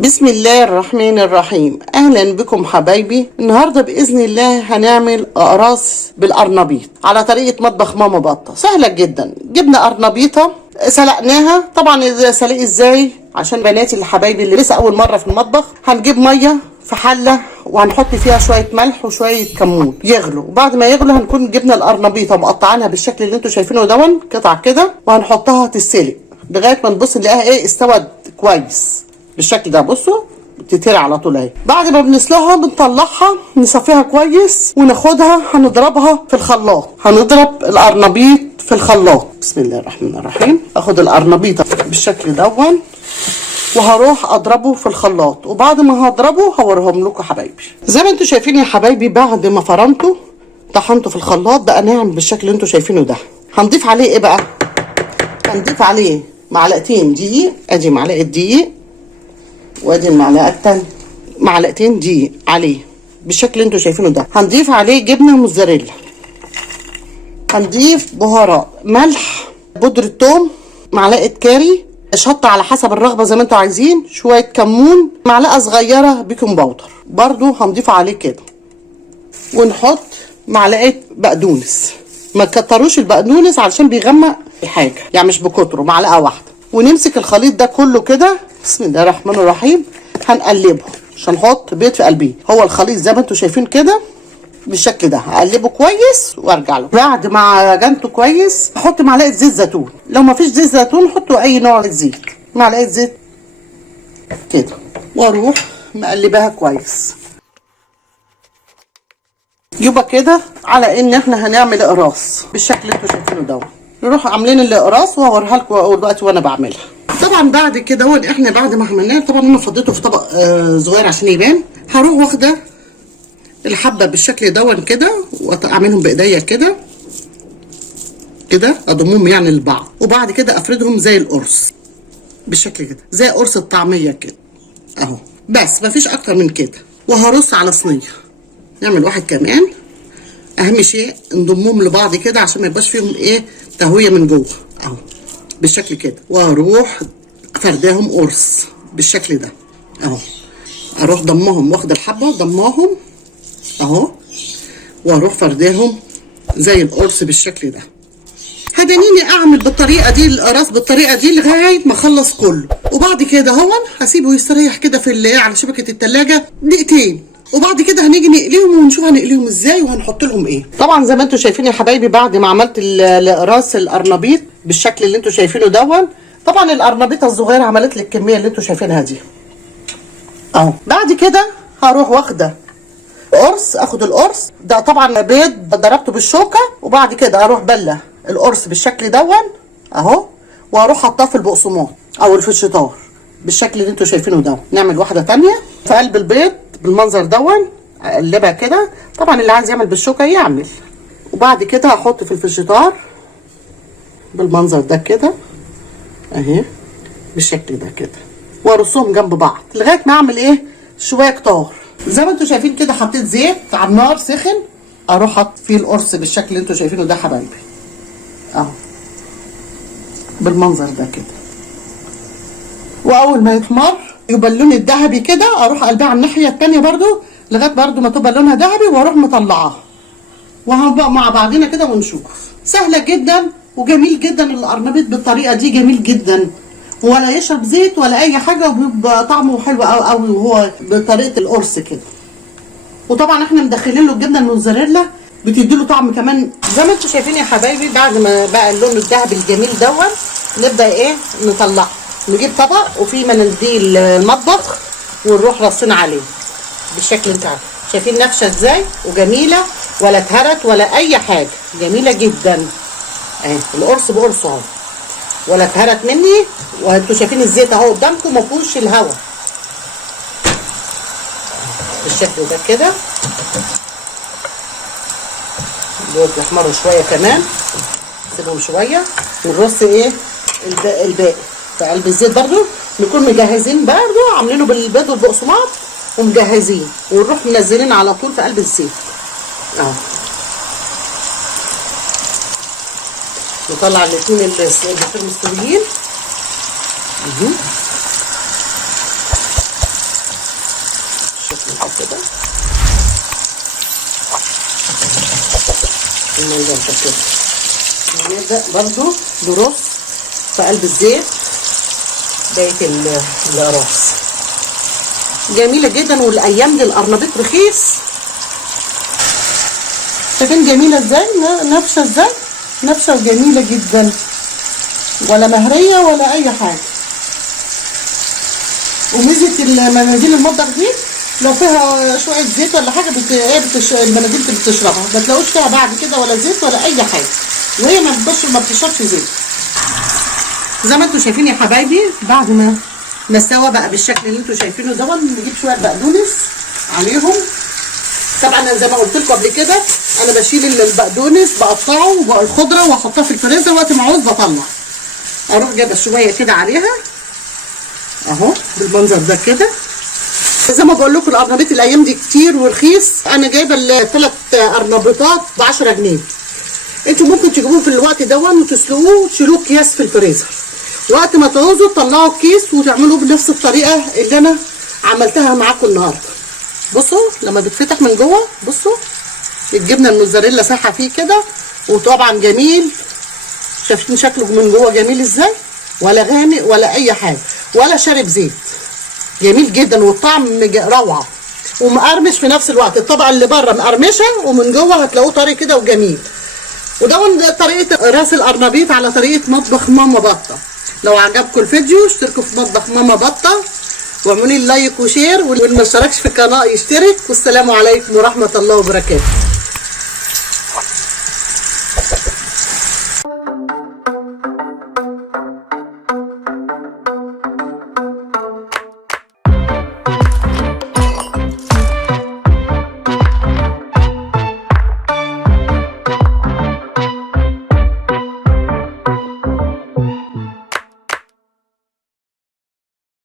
بسم الله الرحمن الرحيم. اهلا بكم حبايبي. النهارده باذن الله هنعمل اقراص بالقرنبيط على طريقه مطبخ ماما بطه، سهله جدا. جبنا قرنبيطه سلقناها. طبعا سلق ازاي عشان بناتي اللي حبايبي اللي لسه اول مره في المطبخ. هنجيب ميه في حله وهنحط فيها شويه ملح وشويه كمون يغلوا، وبعد ما يغلوا هنكون جبنا القرنبيطه مقطعينها بالشكل اللي انتوا شايفينه دون قطع كده، وهنحطها تتسلق لغايه ما نبص نلاقيها ايه استوت كويس بالشكل ده. بصوا بتتري على طول اهي. بعد ما بنسلقها بنطلعها نصفيها كويس وناخدها هنضربها في الخلاط. هنضرب القرنبيط في الخلاط. بسم الله الرحمن الرحيم. اخد القرنبيطه بالشكل دون وهروح اضربه في الخلاط، وبعد ما هضربه هوريهم لكم حبايبي. زي ما انتوا شايفين يا حبايبي، بعد ما فرمته طحنته في الخلاط بقى ناعم بالشكل اللي انتوا شايفينه ده. هنضيف عليه ايه بقى؟ هنضيف عليه معلقتين دقيق. ادي معلقه دقيق، وادي المعلقه التانيه معلقتين دقيق عليه بالشكل اللي انتوا شايفينه ده. هنضيف عليه جبنه موتزاريلا. هنضيف بهارات، ملح، بودره ثوم، معلقه كاري، شطه على حسب الرغبه زي ما انتوا عايزين، شويه كمون، معلقه صغيره بيكنج باودر برضو هنضيف عليه كده، ونحط معلقه بقدونس. ما تكتروش البقدونس علشان بيغمق الحاجه، يعني مش بكتره، معلقه واحده. ونمسك الخليط ده كله كده بسم الله الرحمن الرحيم. هنقلبه عشان نحط بيض في قلبيه. هو الخليط زي ما انتوا شايفين كده بالشكل ده. هقلبه كويس وارجع له. بعد ما عجنته كويس احط معلقه زيت زيتون. لو ما فيش زيت زيتون حطوا اي نوع زيت، معلقه زيت كده، واروح مقلباها كويس. يبقى كده على ان احنا هنعمل اقراص بالشكل اللي انتوا شايفينه ده. نروح عاملين الاقراص وهوريها لكم دلوقتي وانا بعملها. طبعا بعد كده احنا بعد ما عملناه طبعا انا فضيته في طبق صغير عشان يبان. هروح واخده الحبه بالشكل دون كده واعملهم بايديا كده كده، اضمهم يعني لبعض، وبعد كده افردهم زي القرص بالشكل كده، زي قرص الطعميه كده اهو. بس مفيش اكتر من كده. وهرص على صينيه. نعمل واحد كمان. اهم شيء نضمهم لبعض كده عشان ما يبقاش فيهم ايه تهويه من جوه اهو بالشكل كده. واروح فرداهم قرص بالشكل ده اهو. اروح ضمهم، واخد الحبه ضماهم اهو، واروح فرداهم زي القرص بالشكل ده. هدانيني اعمل بالطريقه دي الاقراص بالطريقه دي لغايه ما اخلص كله، وبعد كده هسيبه يستريح كده في على شبكه التلاجة دقيقتين، وبعد كده هنيجي نقليهم ونشوف هنقليهم ازاي وهنحط لهم ايه. طبعا زي ما انتوا شايفين يا حبايبي، بعد ما عملت الاقراص القرنبيط بالشكل اللي انتوا شايفينه دون، طبعا القرنبيطه الصغيره عملت لي الكميه اللي انتوا شايفينها دي اهو. بعد كده هروح واخده قرص. اخد القرص ده طبعا بيض ضربته بالشوكه، وبعد كده اروح بله القرص بالشكل دون اهو، واروح حاطاه في البقسماط او في الشطار بالشكل اللي انتوا شايفينه ده. نعمل واحده تانيه في قلب البيض بالمنظر دون، اقلبها كده. طبعا اللي عايز يعمل بالشوكه يعمل. وبعد كده هحط في الفشيطار بالمنظر ده كده اهي بالشكل ده كده، وارصهم جنب بعض لغايه ما اعمل ايه شويه كتار. زي ما انتوا شايفين كده حطيت زيت على النار سخن، اروح احط فيه القرص بالشكل اللي انتوا شايفينه ده حبايبي اهو بالمنظر ده كده. واول ما يحمر يبقى اللون الذهبي كده، اروح قلبها على الناحيه الثانيه برده لغايه برده ما تبقى لونها ذهبي، واروح مطلعاها وهنبقى مع بعضنا كده ونشوف. سهله جدا وجميل جدا. القرنبيط بالطريقه دي جميل جدا، ولا يشرب زيت ولا اي حاجه، وبيبقى طعمه حلو قوي قوي وهو بطريقه القرص كده. وطبعا احنا مدخلين له الجبنه الموتزاريلا بتدي له طعم كمان. زي ما انتم شايفين يا حبايبي، بعد ما بقى اللون الذهبي الجميل دون نبدا ايه نطلعه. نجيب طبق وفيه مناديل المطبخ ونروح رصين عليه بالشكل اللي انتوا شايفين نفشه ازاي وجميله، ولا اتهرت ولا اي حاجه، جميله جدا اهي. القرص بقرصه اهو، ولا اتهرت مني. وانتوا شايفين الزيت اهو قدامكم ما فيهوش الهواء بالشكل ده كده. دول يحمروا شويه كمان، نسيبهم شويه ونرص ايه الباقي في قلب الزيت. برضو نكون مجهزين برضو عاملينه بالبيض والبقسماط ومجهزين، ونروح منزلين على طول في قلب الزيت اهو. نطلع الاثنين البيضتين مستويين كده المنظر ده كده. ونبدأ برضو نرص في قلب الزيت بقية القراص. جميلة جدا، والايام دي القرنبيط رخيص. شايفين جميلة ازاي؟ نافشة ازاي؟ نافشة وجميلة جدا، ولا مهرية ولا اي حاجة. وميزة المناديل المطبخ دي لو فيها شوية زيت ولا حاجة المناديل بتشربها، ما تلاقوش فيها بعد كده ولا زيت ولا اي حاجة، وهي ما بتشربش زيت. زي ما انتوا شايفين يا حبايبي، بعد ما نسوى بقى بالشكل اللي انتوا شايفينه ده، نجيب شويه بقدونس عليهم. طبعا انا زي ما قلت لكم قبل كده، انا بشيل البقدونس بقطعه والخضره واحطها في الفريزر، وقت ما عاوز بطلع اروح جايبه شويه كده عليها اهو بالمنظر ده كده. زي ما بقول لكم القرنبيط الايام دي كتير ورخيص. انا جايبه الثلاث قرنبيطات ب 10 جنيه. انتوا ممكن تجيبوه في الوقت ده وتسلقوه وتشيلوه اكياس في الفريزر، وقت ما تعوزوا تطلعوا الكيس وتعملوه بنفس الطريقه اللي انا عملتها معاكم النهارده. بصوا لما بيتفتح من جوه، بصوا الجبنه الموزاريلا سايحه فيه كده، وطبعا جميل. شايفين شكله من جوه جميل ازاي؟ ولا غامق ولا اي حاجه ولا شارب زيت. جميل جدا، والطعم روعه ومقرمش في نفس الوقت. الطبقه اللي بره مقرمشه ومن جوه هتلاقوه طري كده وجميل. وده طريقه راس القرنبيط على طريقه مطبخ ماما بطه. لو عجبكم الفيديو اشتركوا في مطبخ ماما بطه واعملوا لي لايك وشير، واللي ما اشتركش في القناه يشترك. والسلام عليكم ورحمه الله وبركاته.